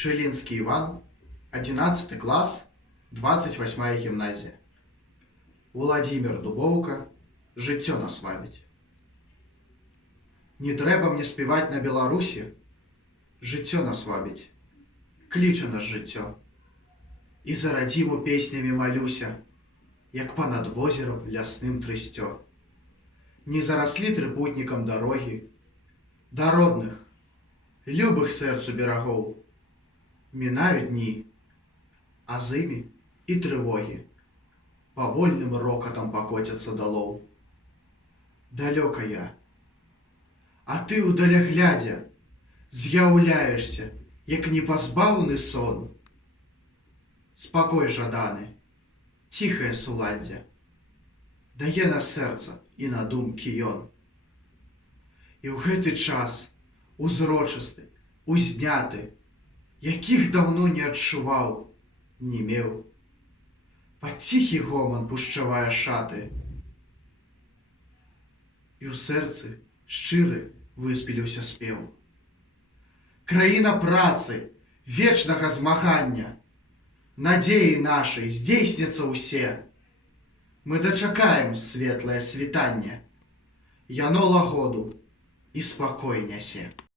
Шилинский Иван, 11 класс, 28 гімназія. Владимир Дубоўка, жыццё нас вабіць. Не трэба мне спяваць на Беларусі, жыццё нас вабіць, кліча нас жыццё. І за радзіму песнямі малюся, як па-над возерам лясным трысцё. Не зараслі трыпутнікам дарогі, да родных, любых сэрцу берагоў. Мінаюць дні, а з імі і трывогі павольным рокатам пакоцяцца далоў. Далёка я, а ты ў даляглядзе з'яўляешся, як непазбаўны сон. Спакой жаданы, ціхае суладдзе, дае на сэрца і на думкі ён. І ў гэты час узрочысты, узняты, якіх даўно не адчуваў, не меў. Пад ціхі гоман пушчавае шаты. І ў сэрцы шчыры выспеліўся спеў. Краіна працы, вечнага змагання, надзеі нашай здзейсняцца ўсе. Мы дачакаем светлае світанне, яно лагоду і спакой нясе.